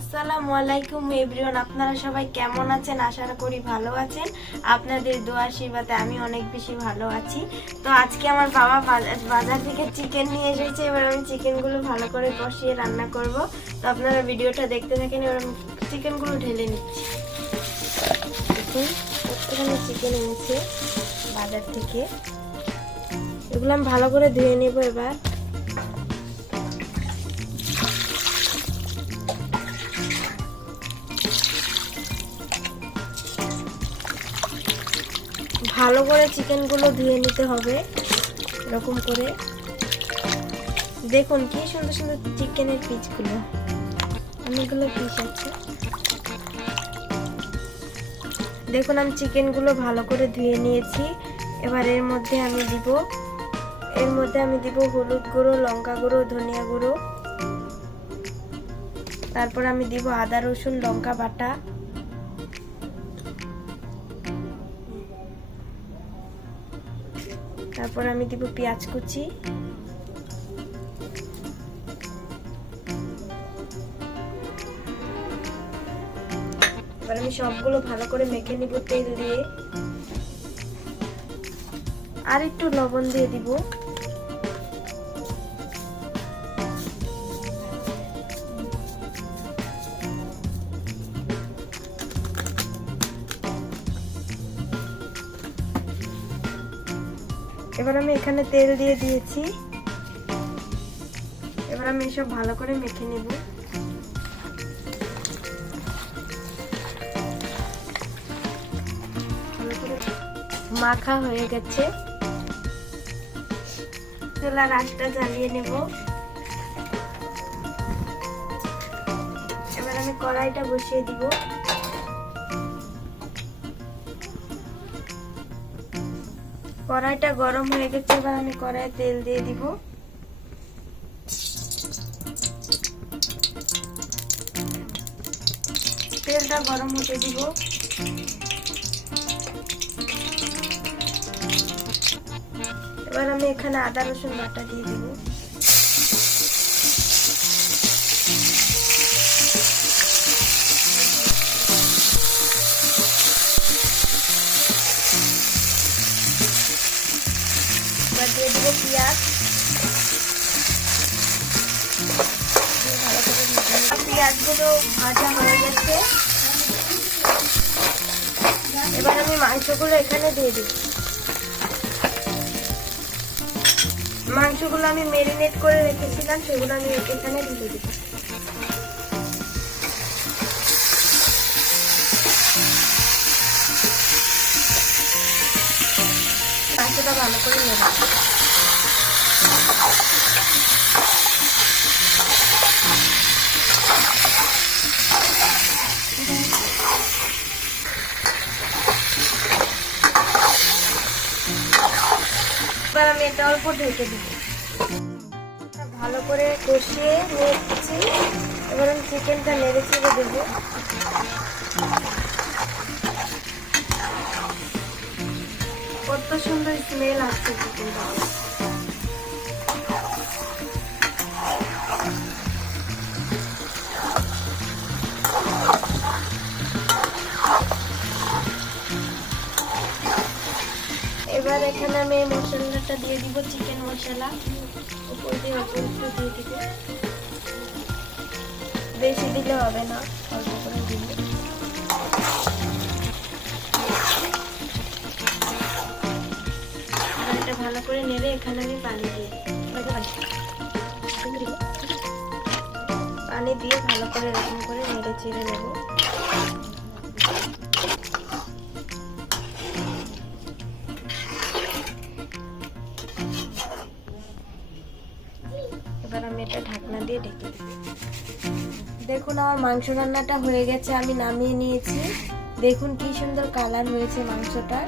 আসসালামু আলাইকুম এভরিওয়ান, আপনারা সবাই কেমন আছেন? আশা করি ভালো আছেন। আপনাদের দোয়া আশীর্বাদে আমি অনেক বেশি ভালো আছি। তো আজকে আমার বাবা বাজার থেকে চিকেন নিয়ে এসেছে। এবার আমি চিকেনগুলো ভালো করে কষিয়ে রান্না করব। তো আপনারা ভিডিওটা দেখতে থাকেন। এবার আমি চিকেনগুলো ঢেলে নিচ্ছি। দেখুন কতখানি চিকেন এনেছে বাজার থেকে। এগুলো আমি ভালো করে ধুয়ে নেব। এবার ভালো করে চিকেনগুলো ধুয়ে নিতে হবে এরকম করে। দেখুন কি সুন্দর সুন্দর চিকেনের পিসগুলো, অনেকগুলো পিস আছে। দেখুন আমি চিকেনগুলো ভালো করে ধুয়ে নিয়েছি। এবার এর মধ্যে আমি দিব হলুদ গুঁড়ো, লঙ্কা গুঁড়ো, ধনিয়া গুঁড়ো। তারপর আমি দিব আদা রসুন লঙ্কা বাটা। তারপর আমি দিব পেঁয়াজ কুচি। এবার আমি সবগুলো ভালো করে মেখে নিব তেল দিয়ে। আর একটু লবণ দিয়ে দিব। এবার আমি এখানে তেল দিয়ে দিয়েছি। এবার আমি এসব ভালো করে মেখে নেব। মাখা হয়ে গেছে। চুলার আঁচটা জ্বালিয়ে নেব। এবার আমি কড়াইটা বসিয়ে দিব। কড়াইটা গরম হয়ে গেছে। এবার আমি কড়াইয়ে তেল দিয়ে দিব। তেলটা গরম হতে দিব। এবার আমি এখানে আদা রসুন বাটা দিয়ে দিব। এবার দিয়ে দিব পেঁয়াজ। পেঁয়াজগুলো ভাজা হয়ে গেছে। এবার আমি মাংসগুলো এখানে দিয়ে দিব। মাংসগুলো আমি ম্যারিনেট করে রেখেছিলাম, সেগুলো আমি এখানে ঢেলে দিব। মাংসটা ভালো করে নেব। এবার আমি এটা অল্প ঢেকে দিব। ভালো করে কষিয়ে নিয়েছি। এবার আমি চিকেনটা নেড়ে চেড়ে দেব। কত সুন্দর স্মেল আসছে চিকেনটা। এবার এখানে আমি এই মশলাটা দিয়ে দিব, চিকেন মশলা। উপর দিয়ে অল্প একটু দিয়ে দিব। বেশি দিলে হবে না, অল্প করে দিব। এটা ভালো করে নেড়ে এখানে আমি পানি দিয়ে ভালো করে এরকম করে নেড়ে চেড়ে নেব। এবার আমি এটা ঢাকনা দিয়ে ঢেকে দেব। দেখুন আমার মাংস রান্নাটা হয়ে গেছে, আমি নামিয়ে নিয়েছি। দেখুন কি সুন্দর কালার হয়েছে মাংসটা।